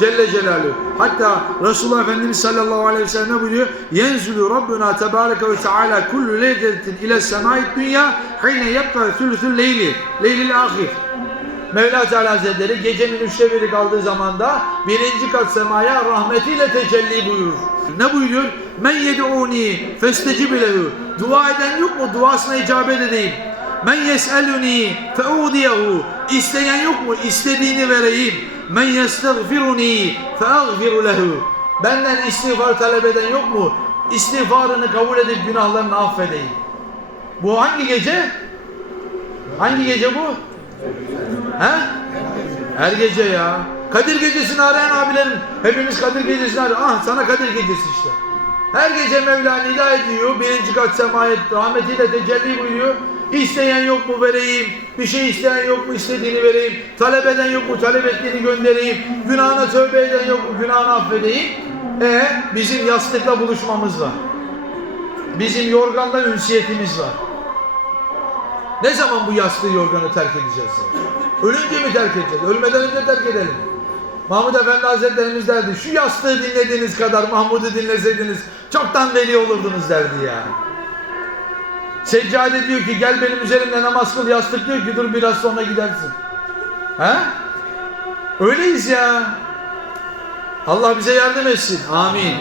Celle Celaluhu. Hatta Resulullah Efendimiz sallallahu aleyhi ve sellem ne buyuruyor? Yenzülü Rabbuna tebareke ve teala kullu leyletin ile semai dünya hine yebka thuluthul leyli. Leylil ahir. Mevla Teala Hazretleri gecenin üçte biri kaldığı zamanda birinci kat semaya rahmetiyle tecelli buyurur. Ne buyuruyor? Men yed'uni festecib lehu. Dua eden yok mu? Duasına icabet edeyim. Men yes'eluni fe'udiyehu. İsteyen yok mu? İstediğini vereyim. Men yestagfiruni fe'agfiru lehu. Benden istiğfar talep eden yok mu? İstiğfarını kabul edip günahlarını affedeyim. Bu hangi gece? Hangi gece bu? He? Her gece ya. Kadir gecesini arayan abilerim. Hepimiz Kadir gecesini arıyor. Ah sana Kadir gecesi işte. Her gece Mevla nida ediyor. Birinci kat semaya rahmetiyle tecelli buyuruyor. İsteyen yok mu vereyim. Bir şey isteyen yok mu istediğini vereyim. Talep eden yok mu talep ettiğini göndereyim. Günahına tövbe eden yok mu günahını affedeyim. E bizim yastıkla buluşmamız var. Bizim yorganda ünsiyetimiz var. Ne zaman bu yastığı yorganı terk edeceğiz? Ölünce mi terk edeceğiz? Ölmeden önce terk edelim. Mahmud Efendi Hazretlerimiz derdi, şu yastığı dinlediğiniz kadar Mahmud'u dinleseydiniz çoktan veli olurdunuz derdi ya. Seccade diyor ki gel benim üzerimde namaz kıl yastık diyor ki dur biraz sonra gidersin. He? Öyleyiz ya. Allah bize yardım etsin. Amin.